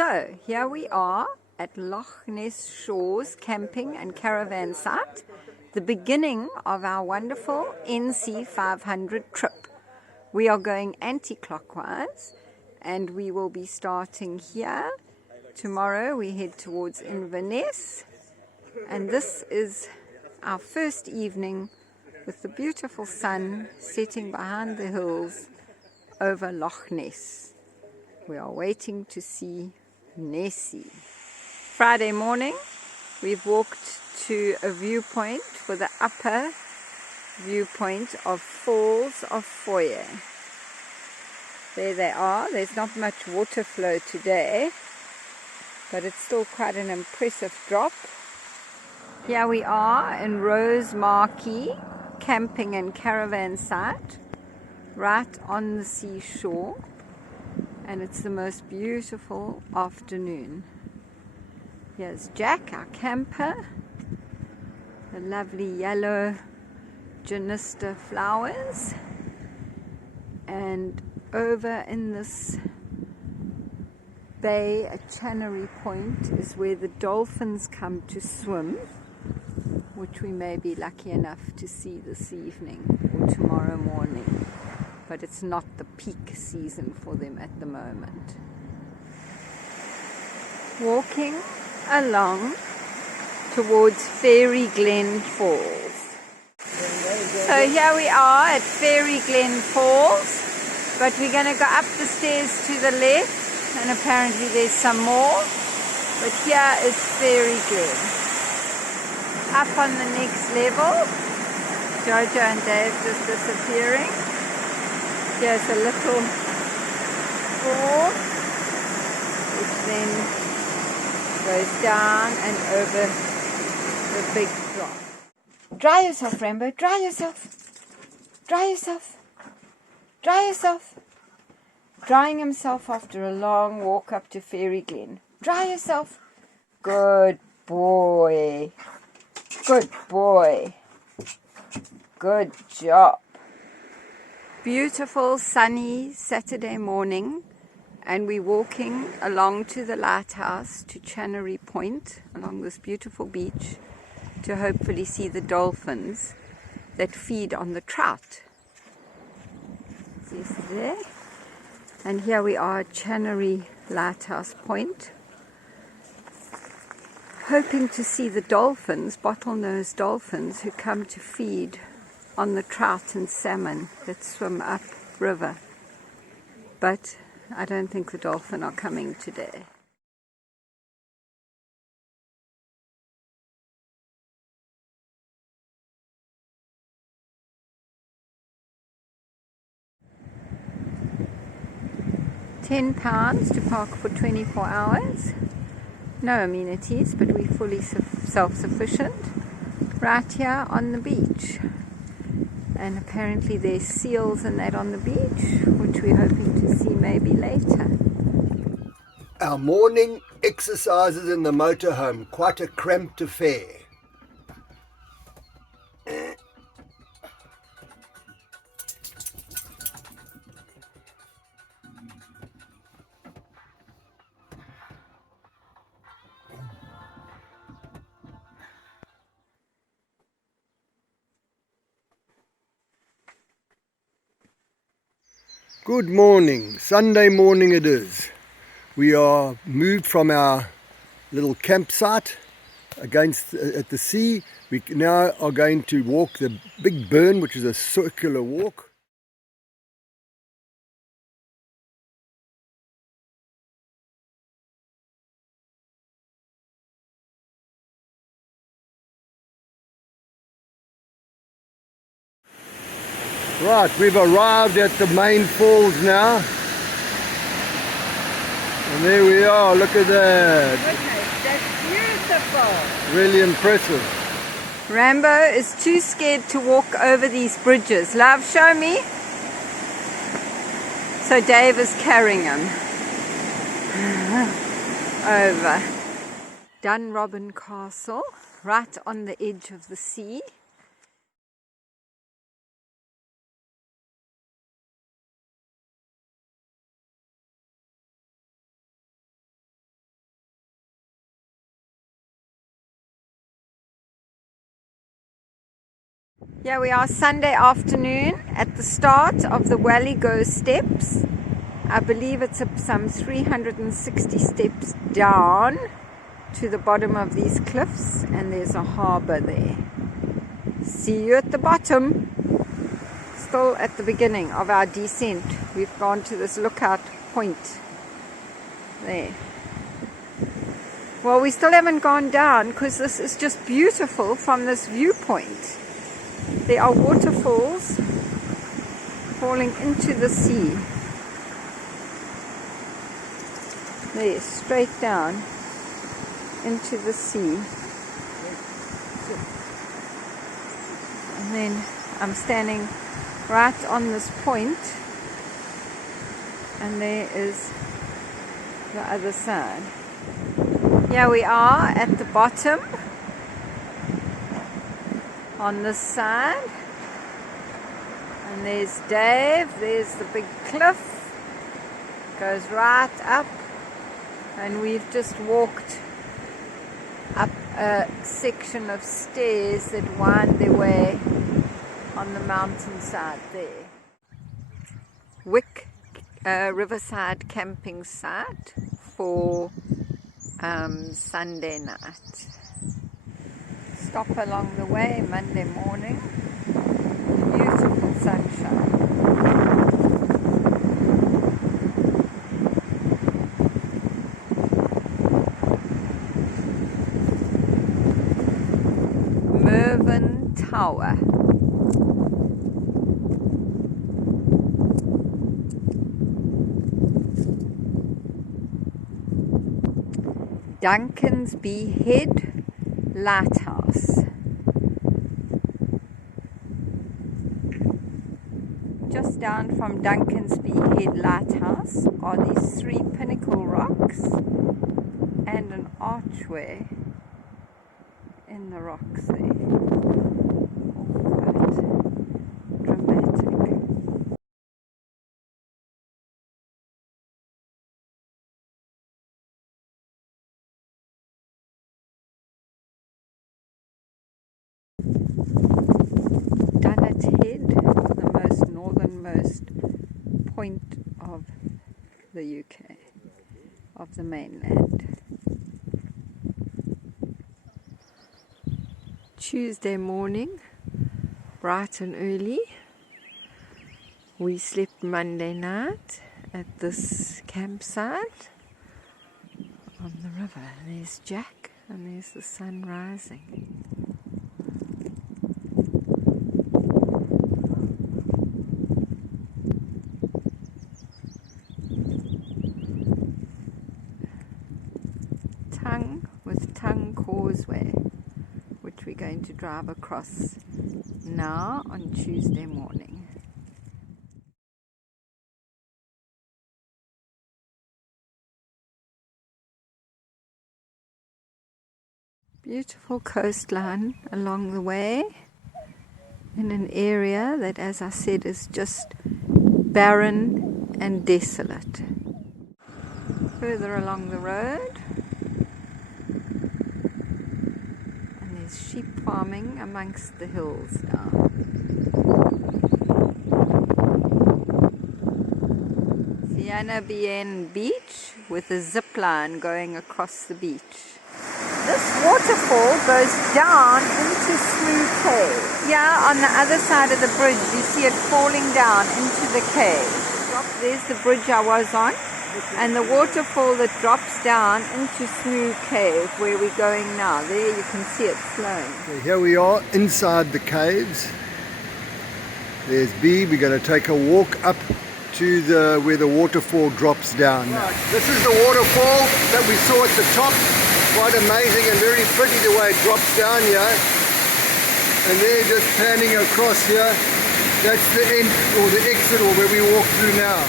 So here we are at Loch Ness Shores camping and caravan site, the beginning of our wonderful NC500 trip. We are going anti-clockwise and we will be starting here. Tomorrow we head towards Inverness, and this is our first evening with the beautiful sun setting behind the hills over Loch Ness. We are waiting to see Nessie. Friday morning we've walked to a viewpoint for the upper viewpoint of Falls of Foyer. There they are. There's not much water flow today, but it's still quite an impressive drop. Here we are in Rose Marquee camping and caravan site right on the seashore, and it's the most beautiful afternoon. Here's Jack, our camper, the lovely yellow Genista flowers, and over in this bay at Channery Point is where the dolphins come to swim, which we may be lucky enough to see this evening or tomorrow morning, but it's not the peak season for them at the moment. Walking along towards Fairy Glen Falls. So here we are at Fairy Glen Falls, but we're going to go up the stairs to the left, and apparently there's some more, but here is Fairy Glen. Up on the next level, Jojo and Dave just disappearing. Here's a little fall, which then goes down and over the big drop. Dry yourself, Rambo, dry yourself, dry yourself, dry yourself. Drying himself after a long walk up to Fairy Glen. Dry yourself. Good boy. Good boy. Good job. Beautiful sunny Saturday morning, and we're walking along to the lighthouse to Channery Point along this beautiful beach to hopefully see the dolphins that feed on the trout. See there? And here we are at Channery Lighthouse Point, hoping to see the dolphins, bottlenose dolphins, who come to feed on the trout and salmon that swim up river. But I don't think the dolphin are coming today. £10 to park for 24 hours. No amenities, but we're fully self-sufficient right here on the beach. And apparently there's seals and that on the beach, which we're hoping to see maybe later. Our morning exercises in the motorhome, quite a cramped affair. Good morning, Sunday morning it is. We are moved from our little campsite at the sea. We now are going to walk the big burn, which is a circular walk. Right, we've arrived at the main falls now. And there we are, look at that. Goodness, that's beautiful. Really impressive. Rambo is too scared to walk over these bridges. Love, show me. So Dave is carrying him over. Dunrobin Castle, right on the edge of the sea. Here we are Sunday afternoon at the start of the Whaligoe Steps. I believe it's some 360 steps down to the bottom of these cliffs, and there's a harbour there. See you at the bottom. Still at the beginning of our descent. We've gone to this lookout point there. Well, we still haven't gone down because this is just beautiful from this viewpoint. There are waterfalls falling into the sea. There, straight down into the sea. And then I'm standing right on this point, and there is the other side. Here we are at the bottom on this side, and there's Dave, there's the big cliff, goes right up, and we've just walked up a section of stairs that wind their way on the mountainside there. Wick riverside camping site for Sunday night. Stop along the way Monday morning. Beautiful sunshine. Mervyn Tower. Duncansby Head Lighthouse. Just down from Duncansby Head Lighthouse are these three pinnacle rocks and an archway in the rocks there. Quite dramatic. The most northernmost point of the UK, of the mainland. Tuesday morning, bright and early. We slept Monday night at this campsite on the river. There's Jack, and there's the sun rising. Tongue Causeway, which we're going to drive across now on Tuesday morning. Beautiful coastline along the way in an area that, as I said, is just barren and desolate. Further along the road, sheep farming amongst the hills now. Sienna Bien Beach with a zip line going across the beach. This waterfall goes down into Smoo Cave. Yeah, on the other side of the bridge you see it falling down into the cave. There's the bridge I was on, and the waterfall that drops down into Smoo Cave where we're going now. There you can see it flowing. Okay, here we are inside the caves. There's B. We're going to take a walk up to where the waterfall drops down. Right. This is the waterfall that we saw at the top. Quite amazing and very pretty the way it drops down here. And there, just panning across here, that's the end or the exit or where we walk through now.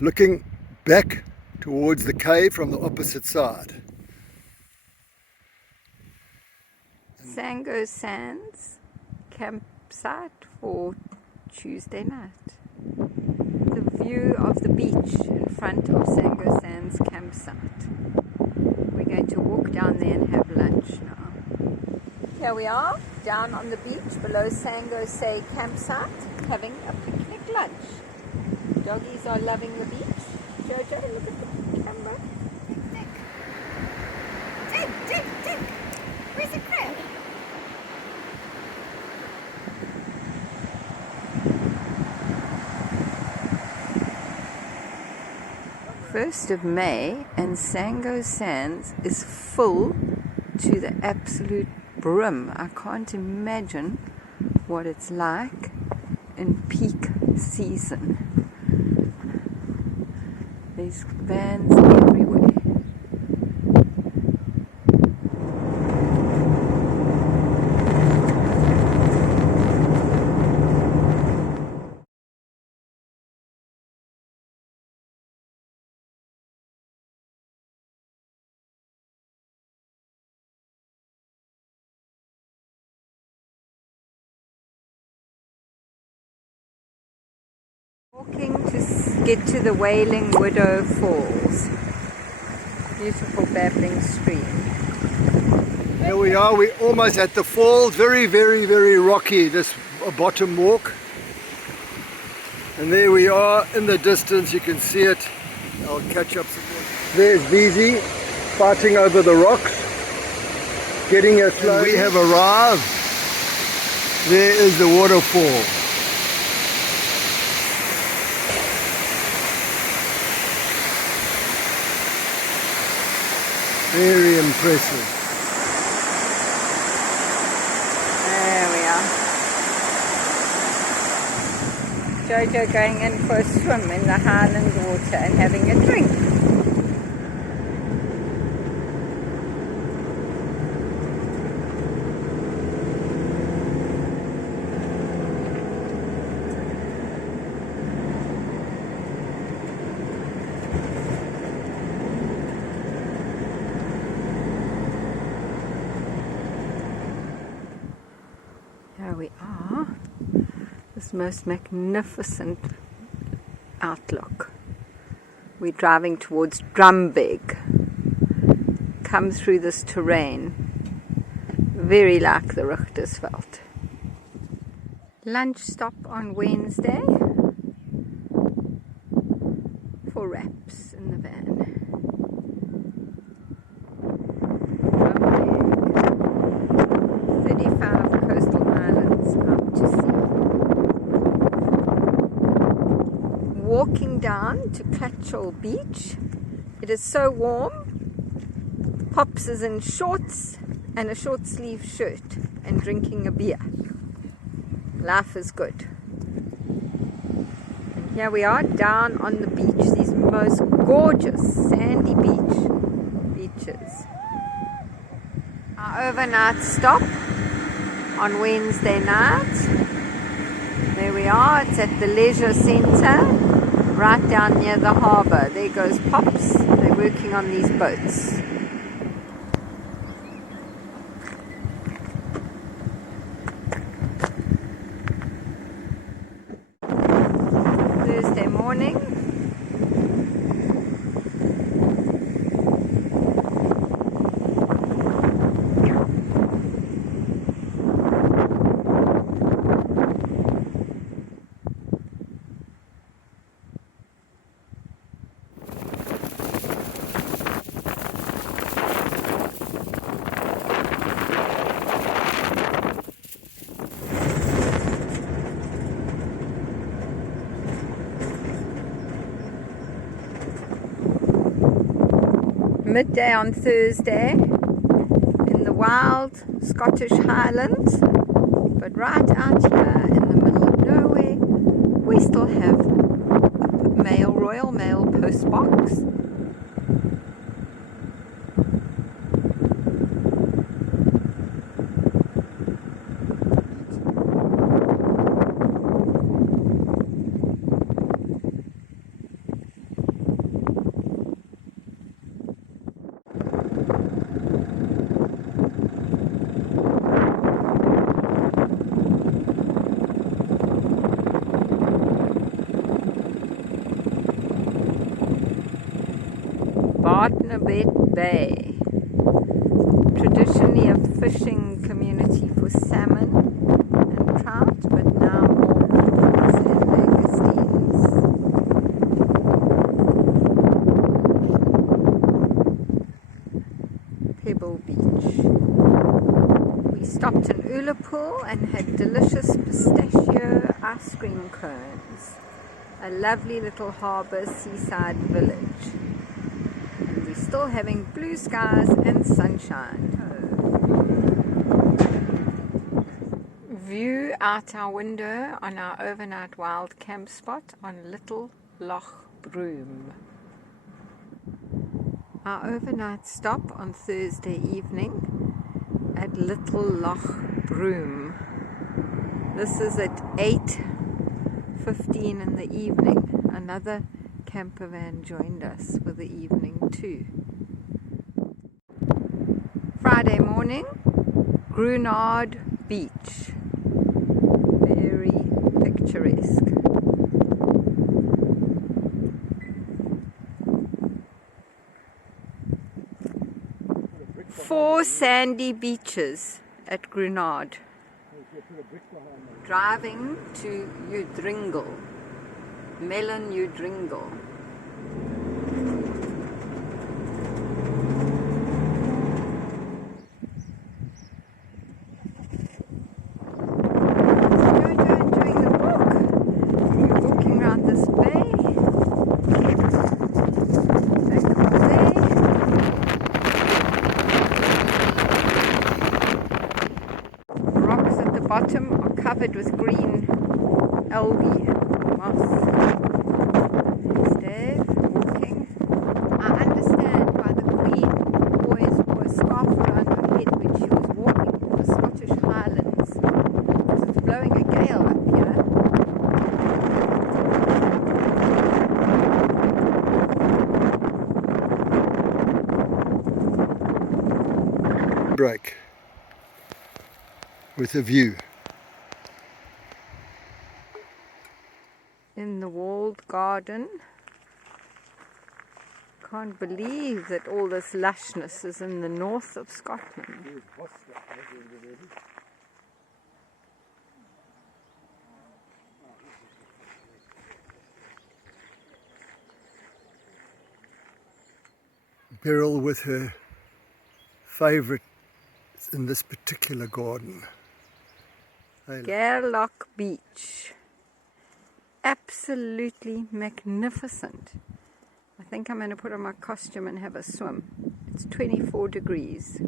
Looking back towards the cave from the opposite side. Sango Sands campsite for Tuesday night. The view of the beach in front of Sango Sands campsite. We're going to walk down there and have lunch now. Here we are, down on the beach below Sango campsite, having a picnic lunch. Doggies are loving the beach. Jojo, look at the camera. Dig. Where's the crab? First of May, and Sango Sands is full to the absolute brim. I can't imagine what it's like in peak season. There's vans everywhere. Walking to get to the Wailing Widow Falls. Beautiful babbling stream. Here we are, we're almost at the falls. Very, very, very rocky, this bottom walk. And there we are in the distance, you can see it. I'll catch up some more. There's VZ fighting over the rocks, getting it slow. We have arrived. There is the waterfall. Very impressive. There we are. Jojo going in for a swim in the Highland water and having a drink. Here we are, this most magnificent outlook. We're driving towards Drumbeg. Come through this terrain, very like the Richtersveld. Lunch stop on Wednesday for wraps in the van. 35 coastal islands out to sea. Walking down to Clelland Beach. It is so warm. Pops is in shorts and a short sleeve shirt and drinking a beer. Life is good. And here we are down on the beach. These most gorgeous sandy beaches. Our overnight stop on Wednesday night. There we are, it's at the leisure centre, right down near the harbour. There goes Pops, they're working on these boats. Thursday morning. Midday on Thursday in the wild Scottish Highlands, but right out here in the middle of nowhere we still have a Royal Mail post box. Bay, traditionally a fishing community for salmon and trout, but now more prawns and langoustines. Pebble Beach. We stopped in Ullapool and had delicious pistachio ice cream cones. A lovely little harbour seaside village. And we're still having blue skies and sunshine. View out our window on our overnight wild camp spot on Little Loch Broom. Our overnight stop on Thursday evening at Little Loch Broom. This is at 8:15 in the evening. Another camper van joined us for the evening too. Friday morning, Grunard Beach. Very picturesque. 4 sandy beaches at Grunard. Driving to Udringle, Melon Udringle. Enjoying the walk. We're walking around this bay. The rocks at the bottom are covered with green algae and moss. There's Dave walking. I understand why the Queen always wore a scarf around her head when she was walking in the Scottish Highlands, because it's blowing a gale up here. Break with a view. In the walled garden. Can't believe that all this lushness is in the north of Scotland. Beryl with her favourite in this particular garden. Garlock Beach. Absolutely magnificent. I think I'm going to put on my costume and have a swim. It's 24 degrees.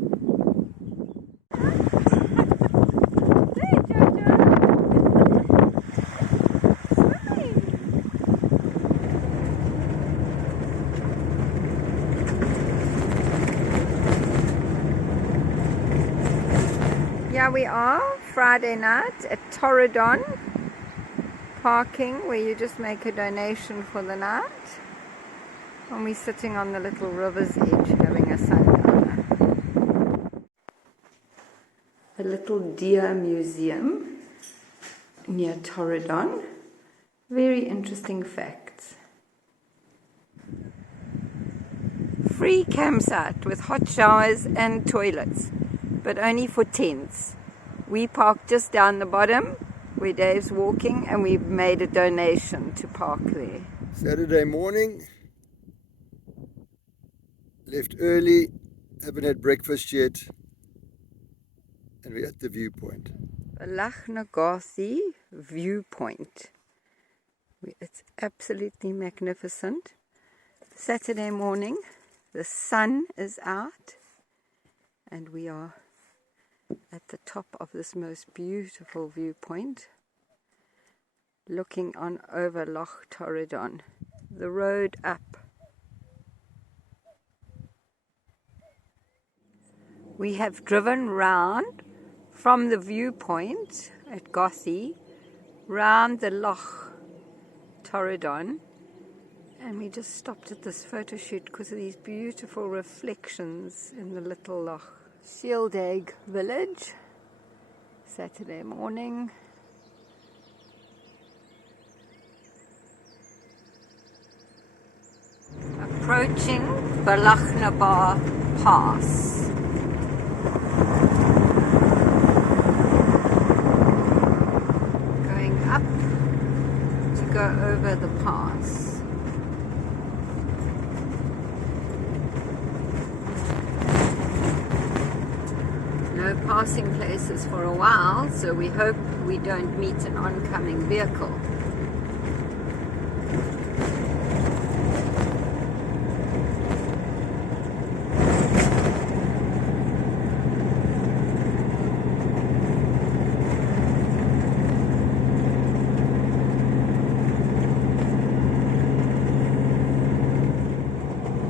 Here we are, Friday night at Toodon. Parking where you just make a donation for the night. And we're sitting on the little river's edge having a sundowner. A little deer museum near Toodon. Very interesting facts. Free campsite with hot showers and toilets, but only for tents. We parked just down the bottom where Dave's walking, and we've made a donation to park there. Saturday morning, left early, haven't had breakfast yet, and we're at the viewpoint. Balakar Viewpoint. It's absolutely magnificent. Saturday morning, the sun is out, and we are at the top of this most beautiful viewpoint, looking on over Loch Toodon, the road up. We have driven round from the viewpoint at Gothy, round the Loch Toodon, and we just stopped at this photo shoot because of these beautiful reflections in the little loch. Shieldag village, Saturday morning. Approaching Balakar Pass. go over the pass. No passing places for a while, so we hope we don't meet an oncoming vehicle.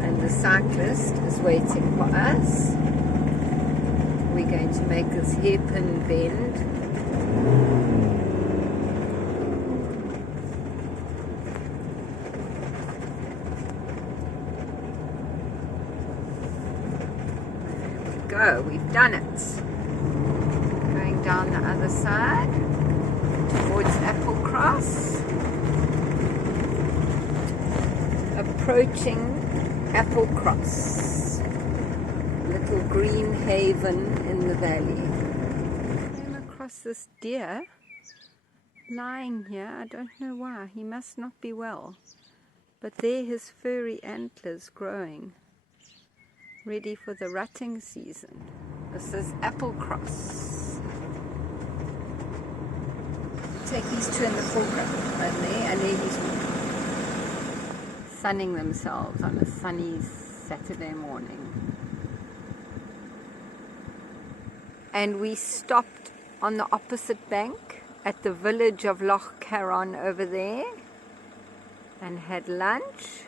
And the cyclist is waiting for us. We're going to make this hairpin bend. There we go, we've done it. Going down the other side towards Applecross. Approaching Applecross. Little green haven in the valley. I came across this deer lying here. I don't know why. He must not be well. But there his furry antlers growing, ready for the rutting season. This is Applecross. Take these two in the foreground only, and then he's sunning themselves on a sunny Saturday morning. And we stopped on the opposite bank at the village of Loch over there and had lunch.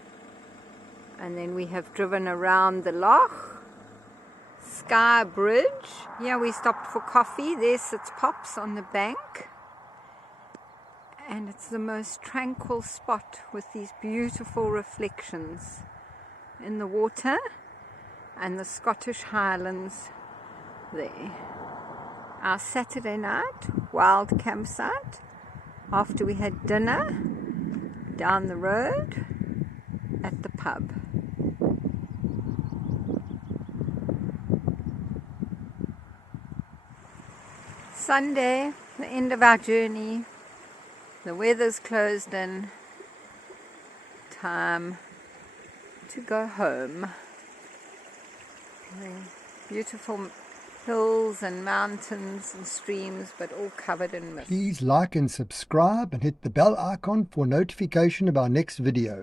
And then we have driven around the loch. Skye Bridge. Here we stopped for coffee. There sits Pops on the bank. And it's the most tranquil spot with these beautiful reflections in the water and the Scottish Highlands there. Our Saturday night wild campsite after we had dinner down the road at the pub. Sunday, the end of our journey. The weather's closed in. Time to go home. Beautiful hills and mountains and streams, but all covered in mist. Please like and subscribe and hit the bell icon for notification of our next video.